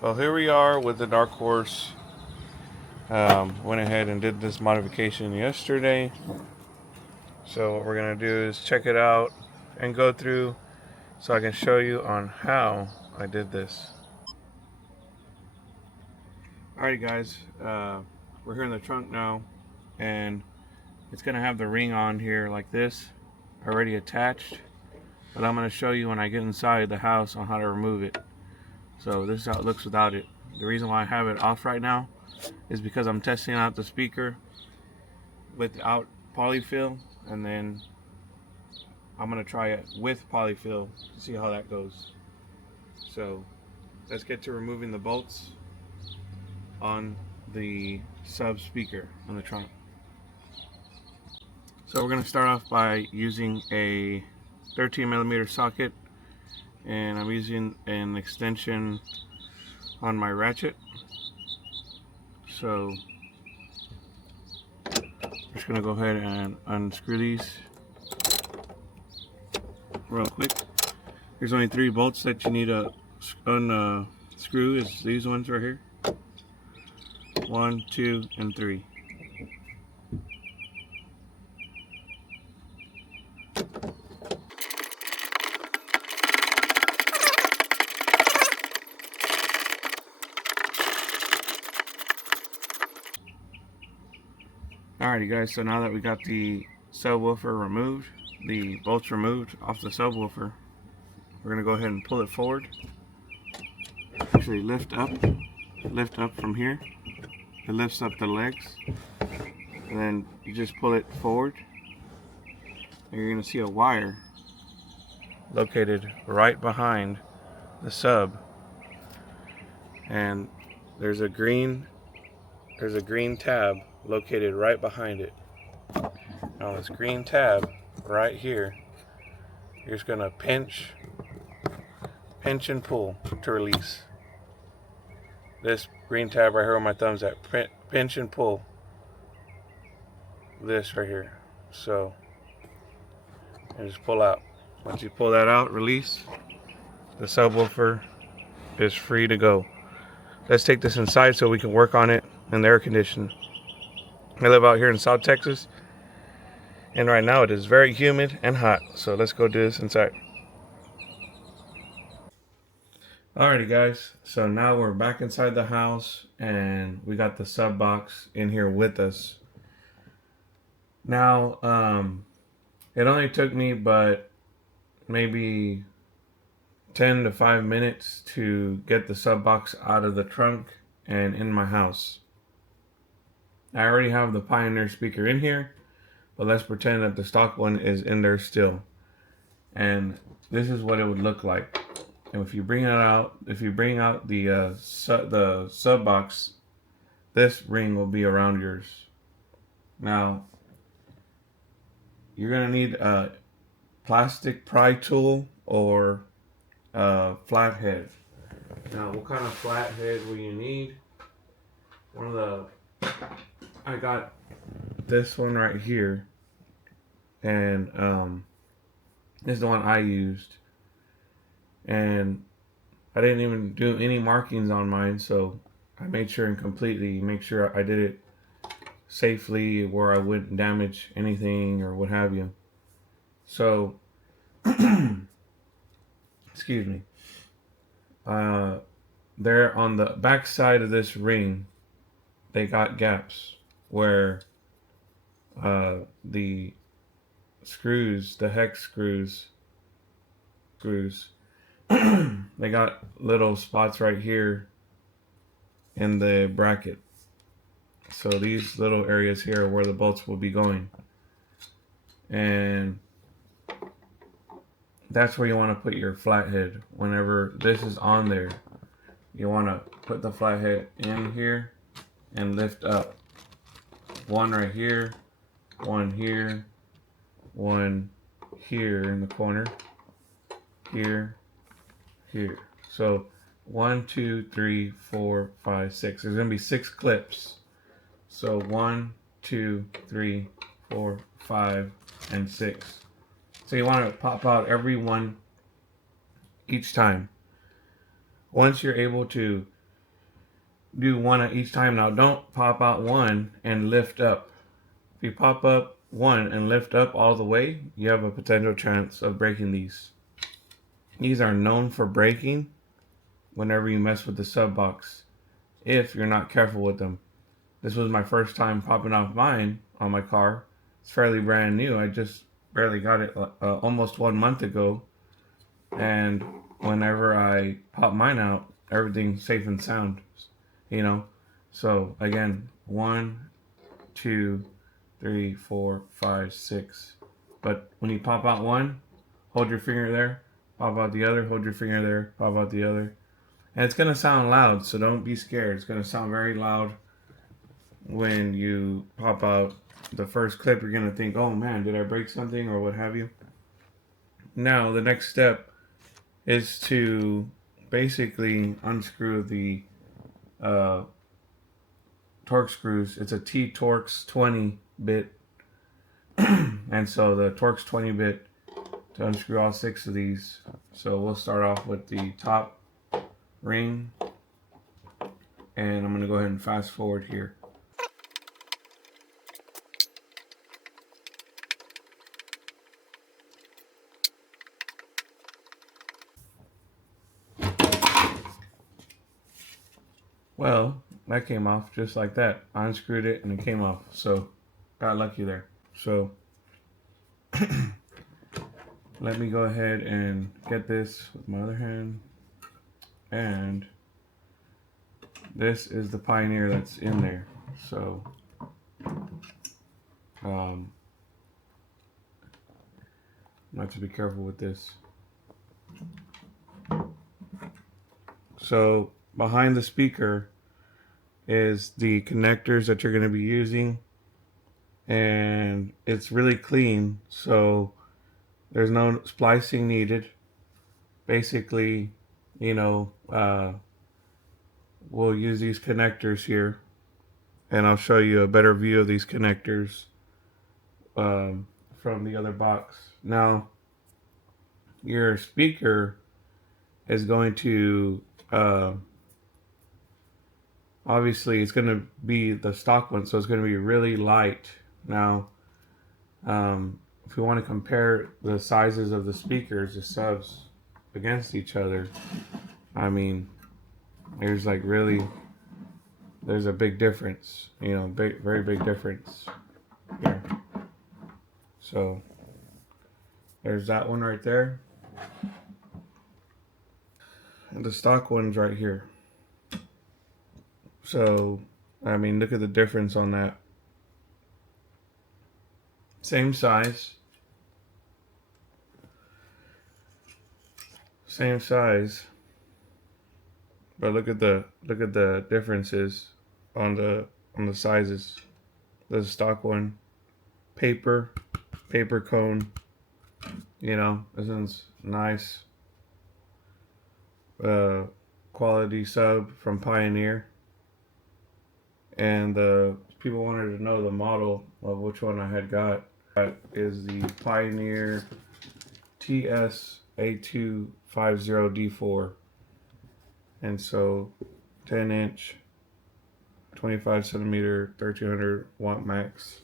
Well, here we are with the Dark Horse. Went ahead and did this modification yesterday. So what we're going to do is check it out and go through so I can show you on how I did this. Alright guys, we're here in the trunk now, and it's going to have the ring on here like this, already attached. But I'm going to show you when I get inside the house on how to remove it. So this is how it looks without it. The reason why I have it off right now is because I'm testing out the speaker without polyfill, and then I'm gonna try it with polyfill to see how that goes. So let's get to removing the bolts on the sub speaker on the trunk. So we're gonna start off by using a 13mm socket, and I'm using an extension on my Ratchet. So I'm just gonna go ahead and unscrew these real quick. There's only 3 bolts that you need to unscrew. Is these ones right here. 1, 2, and 3. Alrighty guys, so now that we got the subwoofer removed, the bolts removed off the subwoofer, we're going to go ahead and pull it forward. Actually lift up from here. It lifts up the legs, and then you just pull it forward, and you're going to see a wire located right behind the sub, and there's a green tab located right behind it. Now this green tab right here, you're just going to pinch and pull to release. This green tab right here where my thumb's at, pinch and pull this right here. So, and just pull out. Once you pull that out, release, the subwoofer is free to go. Let's take this inside so we can work on it in the air conditioning. I live out here in South Texas, and right now it is very humid and hot. So let's go do this inside. Alrighty guys, so now we're back inside the house, and we got the sub box in here with us. Now, it only took me but maybe 10 to 5 minutes to get the sub box out of the trunk and in my house. I already have the Pioneer speaker in here, but let's pretend that the stock one is in there still. And this is what it would look like. And if you bring out the sub box, this ring will be around yours. Now, you're gonna need a plastic pry tool or a flathead. Now, what kind of flathead will you need? I got this one right here, and this is the one I used. And I didn't even do any markings on mine, so I made sure and completely make sure I did it safely where I wouldn't damage anything or what have you. So excuse me, there on the back side of this ring, they got gaps where the screws, the hex screws, they got little spots right here in the bracket. So these little areas here are where the bolts will be going, and that's where you want to put your flathead. Whenever this is on there, you want to put the flathead in here and lift up. One right here, one here, one here in the corner, here, here. So 1, 2, 3, 4, 5, 6. There's gonna be 6 clips. So 1, 2, 3, 4, 5, and 6. So you want to pop out every one each time. Once you're able to do one at each time, now don't pop out one and lift up. If you pop up one and lift up all the way, you have a potential chance of breaking these. These are known for breaking whenever you mess with the sub box, if you're not careful with them. This was my first time popping off mine on my car. It's fairly brand new. I just barely got it almost 1 month ago. And whenever I pop mine out, everything's safe and sound, you know. So again, 1, 2, 3, 4, 5, 6. But when you pop out one, hold your finger there, pop out the other, hold your finger there, pop out the other. And it's going to sound loud, so don't be scared. It's going to sound very loud. When you pop out the first clip, you're going to think, oh man, did I break something or what have you? Now, the next step is to basically unscrew the Torx screws. It's a Torx 20 bit. And so the Torx 20 bit to unscrew all 6 of these. So we'll start off with the top ring. And I'm going to go ahead and fast forward here. Well, that came off just like that. I unscrewed it and it came off. So, got lucky there. So, let me go ahead and get this with my other hand. And this is the Pioneer that's in there. So, I have to be careful with this. So, behind the speaker is the connectors that you're going to be using, and it's really clean, so there's no splicing needed. Basically, you know, we'll use these connectors here, and I'll show you a better view of these connectors from the other box. Now, your speaker is going to obviously it's going to be the stock one, so it's going to be really light. Now, if you want to compare the sizes of the speakers, the subs, against each other, I mean, there's like really, there's a big difference, you know, very big difference here. So, there's that one right there. And the stock one's right here. So, I mean, look at the difference on that. Same size. Same size. But look at the differences on the sizes. The stock one, paper cone. You know, this one's nice. Quality sub from Pioneer. And the people wanted to know the model of which one I had got. That is the Pioneer TS-A250D4. And so 10 inch, 25 centimeter, 1300 watt max.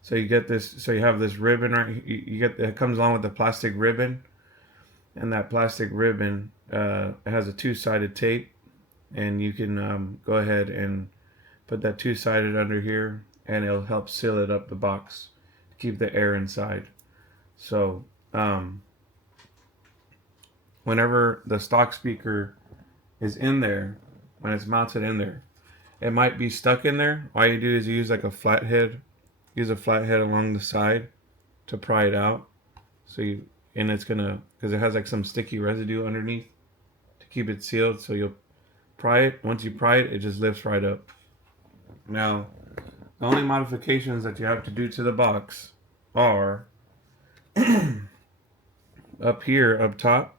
So you get this, so you have this ribbon, right? You get, it comes along with the plastic ribbon. And that plastic ribbon, it has a two-sided tape. And you can go ahead and put that two-sided under here, and it'll help seal it up, the box, to keep the air inside. So whenever the stock speaker is in there, when it's mounted in there, it might be stuck in there. All you do is you use like a flathead, use a flathead along the side to pry it out. So you, and it's gonna, because it has like some sticky residue underneath to keep it sealed. So you'll pry it. Once you pry it, it just lifts right up. Now, the only modifications that you have to do to the box are up here, up top.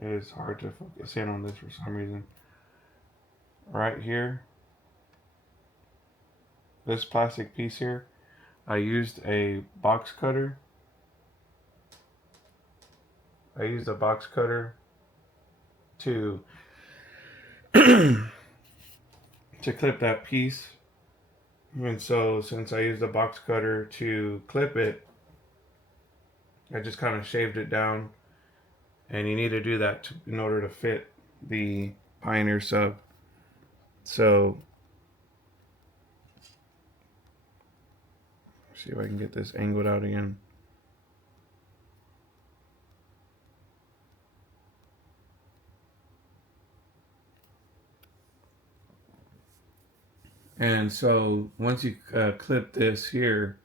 It's hard to focus in on this for some reason. Right here, this plastic piece here, I used a box cutter I used a box cutter to to clip that piece. And so since I used the box cutter to clip it, I just kind of shaved it down. And you need to do that in order to fit the Pioneer sub. So, see if I can get this angled out again. And so once you clip this here,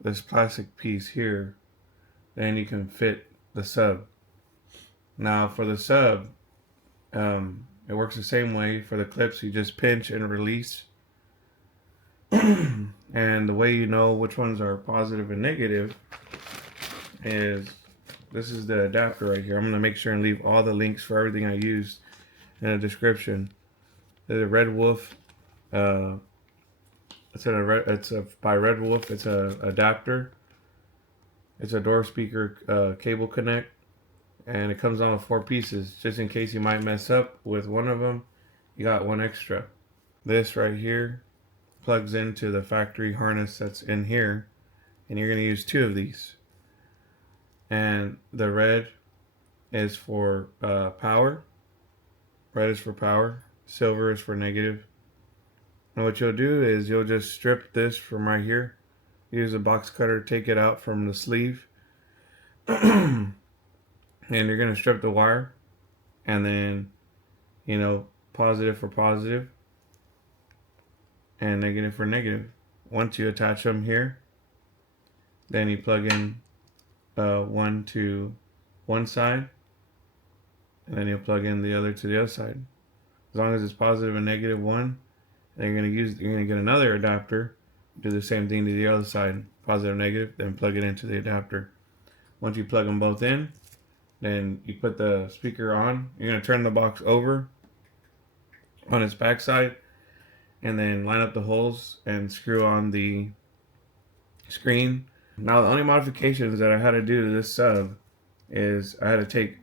this plastic piece here, then you can fit the sub. Now for the sub, it works the same way. For the clips, you just pinch and release. And the way you know which ones are positive and negative is, this is the adapter right here. I'm going to make sure and leave all the links for everything I used in the description. There's a Red Wolf. It's by Red Wolf. It's a adapter. It's a door speaker cable connect, and it comes on with 4 pieces. Just in case you might mess up with one of them, you got one extra. This right here plugs into the factory harness that's in here, and you're going to use 2 of these. And the red is for power. Red is for power. Silver is for negative. And what you'll do is you'll just strip this from right here. Use a box cutter, take it out from the sleeve. And you're going to strip the wire. And then, you know, positive for positive. And negative for negative. Once you attach them here, then you plug in one to one side. And then you'll plug in the other to the other side. As long as it's positive and negative one, then you're gonna get another adapter, do the same thing to the other side, positive, negative, then plug it into the adapter. Once you plug them both in, then you put the speaker on. You're gonna turn the box over on its backside, and then line up the holes and screw on the screen. Now the only modifications that I had to do to this sub is I had to take,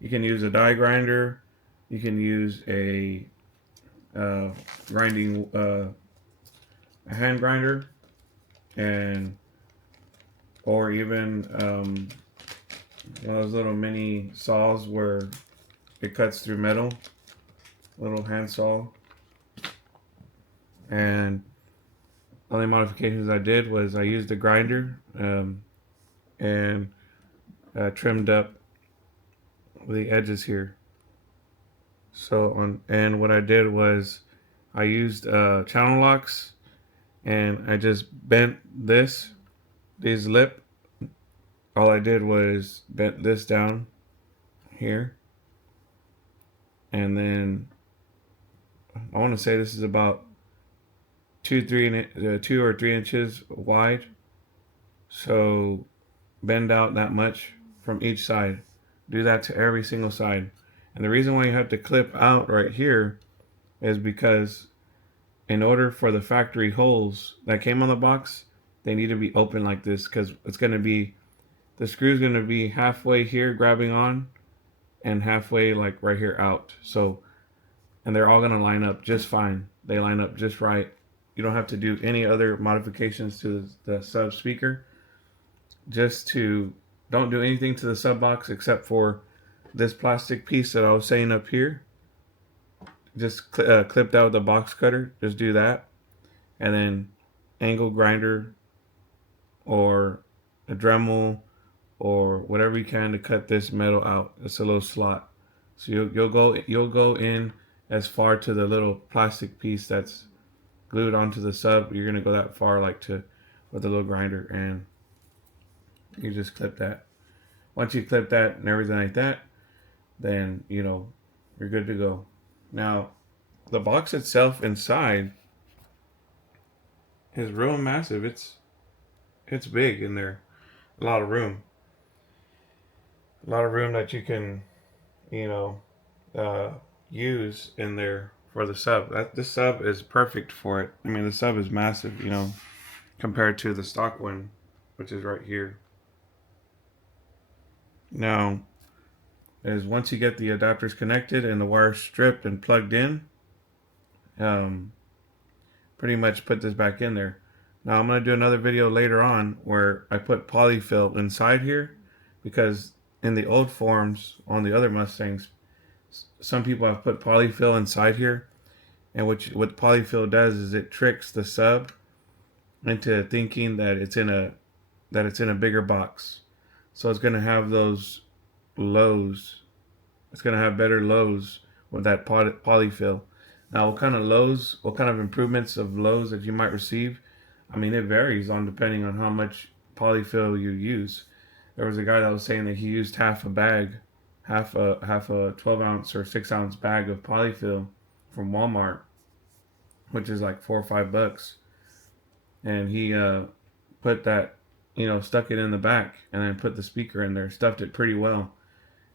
you can use a die grinder, you can use a grinding a hand grinder, and or even one of those little mini saws where it cuts through metal, little hand saw. And only modifications I did was I used the grinder and trimmed up the edges here. So and what I did was I used channel locks, and I just bent these lip. All I did was bent this down here, and then I want to say this is about 2 or 3 inches wide. So bend out that much from each side. Do that to every single side. And the reason why you have to clip out right here is because in order for the factory holes that came on the box, they need to be open like this, because it's going to be, the screw's going to be halfway here grabbing on and halfway like right here out. So, and they're all going to line up just fine. They line up just right. You don't have to do any other modifications to the sub speaker. Don't do anything to the sub box except for this plastic piece that I was saying up here. Just clipped out with a box cutter. Just do that. And then angle grinder or a Dremel or whatever you can to cut this metal out. It's a little slot. So you'll go in as far to the little plastic piece that's glued onto the sub. You're gonna go that far, like to with a little grinder, and you just clip that. Once you clip that and everything like that, then you know you're good to go. Now the box itself inside is real massive. It's big in there. A lot of room that you can use in there for the sub. This sub is perfect for it. I mean, the sub is massive, compared to the stock one, which is right here. Now, is once you get the adapters connected and the wires stripped and plugged in, pretty much put this back in there. Now I'm going to do another video later on where I put polyfill inside here, because in the old forms on the other Mustangs, some people have put polyfill inside here, and what polyfill does is it tricks the sub into thinking that it's in a bigger box. So it's going to have those lows. It's going to have better lows with that polyfill. Now, what kind of improvements of lows that you might receive? I mean, it varies on depending on how much polyfill you use. There was a guy that was saying that he used half a 12 ounce or 6 ounce bag of polyfill from Walmart, which is like $4 or $5, and he put that, stuck it in the back and then put the speaker in there, stuffed it pretty well,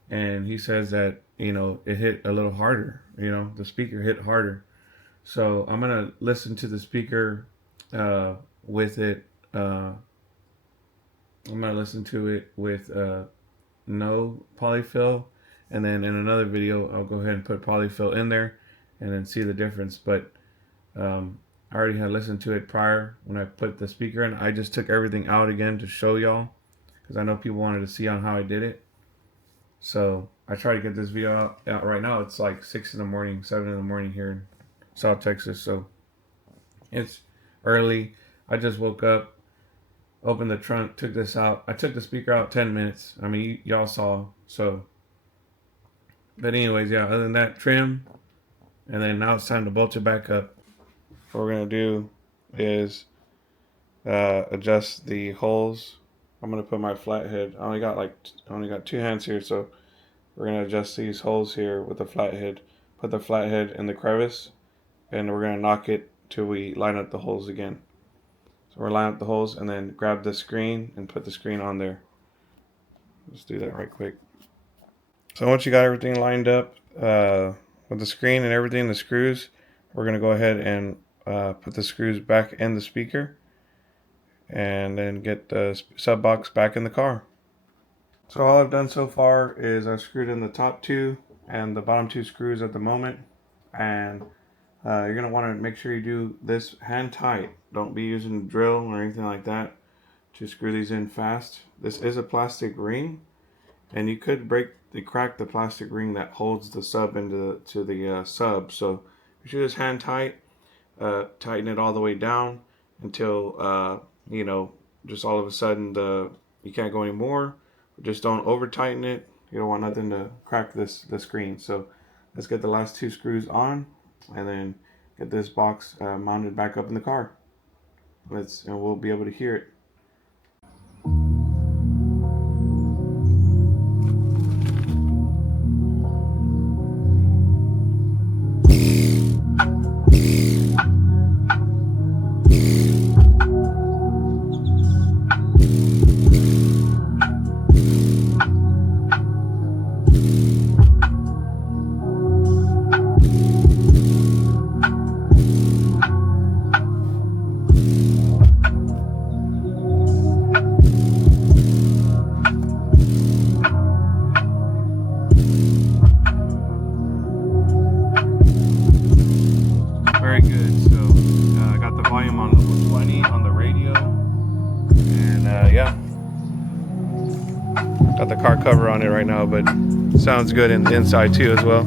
and he says that it hit a little harder. The speaker hit harder. So I'm gonna listen to the speaker with it. I'm gonna listen to it with no polyfill, and then in another video I'll go ahead and put polyfill in there and then see the difference. But I already had listened to it prior when I put the speaker in. I just took everything out again to show y'all, because I know people wanted to see on how I did it. So I try to get this video out right now. It's like 6 in the morning, 7 in the morning here in South Texas. So it's early. I just woke up, opened the trunk, took this out. I took the speaker out 10 minutes. I mean, y'all saw. So, but anyways, yeah, other than that, trim. And then now it's time to bolt it back up. What we're going to do is adjust the holes. I'm going to put my flathead. I only got 2 hands here, so we're going to adjust these holes here with the flathead. Put the flathead in the crevice, and we're going to knock it till we line up the holes again. So we're lining up the holes, and then grab the screen and put the screen on there. Let's do that right quick. So once you got everything lined up with the screen and everything, the screws, we're going to go ahead and put the screws back in the speaker, and then get the sub box back in the car. So all I've done so far is I've screwed in the top 2 and the bottom 2 screws at the moment, and you're going to want to make sure you do this hand tight. Don't be using a drill or anything like that to screw these in fast. This is a plastic ring, and you could crack the plastic ring that holds the sub into the sub. So you should just hand tight, tighten it all the way down until just all of a sudden you can't go anymore. Just don't over tighten it. You don't want nothing to crack the screen. So let's get the last 2 screws on, and then get this box mounted back up in the car. And we'll be able to hear it. Very good. So I got the volume on level 20 on the radio, and yeah, got the car cover on it right now, but sounds good in the inside too as well.